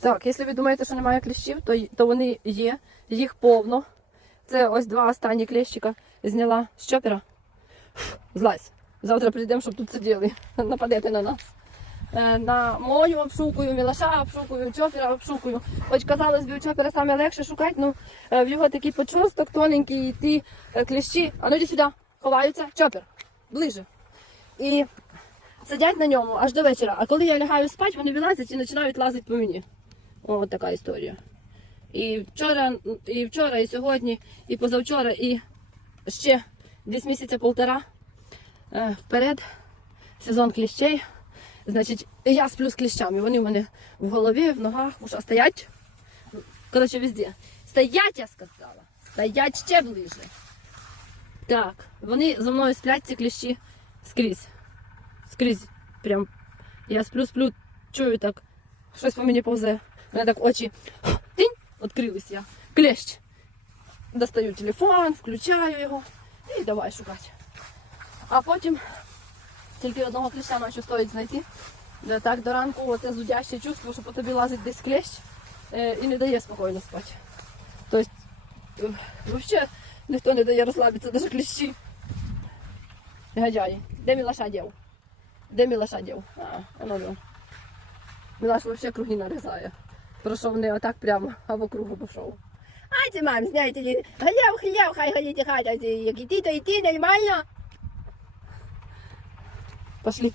Так, якщо ви думаєте, що немає кліщів, то, то вони є, їх повно. Це ось два останні кліщика зняла з чопера. Злазь. Завтра прийдемо, щоб тут сиділи. Нападете на нас. Е, На мою обшукую, мілаша обшукую, чопера обшукую. Хоч казалось би, у чопера саме легше шукати, ну е, в його такий почосток тоненький, і ті е, кліщі. А ну йди сюди, ховаються, чопер, ближе. І сидять на ньому аж до вечора. А коли я лягаю спати, вони вилазять і починають лазити по мені. О, от така історія. І вчора, і вчора, і сьогодні, і позавчора, і ще десь місяця полтора е, вперед сезон кліщей. Значить, я сплю з кліщами. Вони в мене в голові, в ногах, уша стоять. Коротше, везде. Стоять, я сказала. Стоять ще ближе. Так, вони зі мною сплять ці кліщі скрізь. Скрізь. Прям. Я сплю, сплю, чую так. Щось по мені повзе. У мене так очі тинь, відкрились я. Клещ. Достаю телефон, включаю його і давай шукати. А потім тільки одного кліща ночі стоїть знайти. Так до ранку оце зудяще чувство, що по тобі лазить десь клещ е, і не дає спокійно спати. Тобто, е, взагалі ніхто не дає розслабитися, навіть кліщі. Гадяї. Де Мілаша дів? Де Мілаша дів? А, воно. Мілаш взагалі круги нарізає. Пройшов не отак прямо, а в округу пішов. Айте, мам, знаєте гляв, хляв, хай галіти хай, як іти, то йти, нормально. Пошли.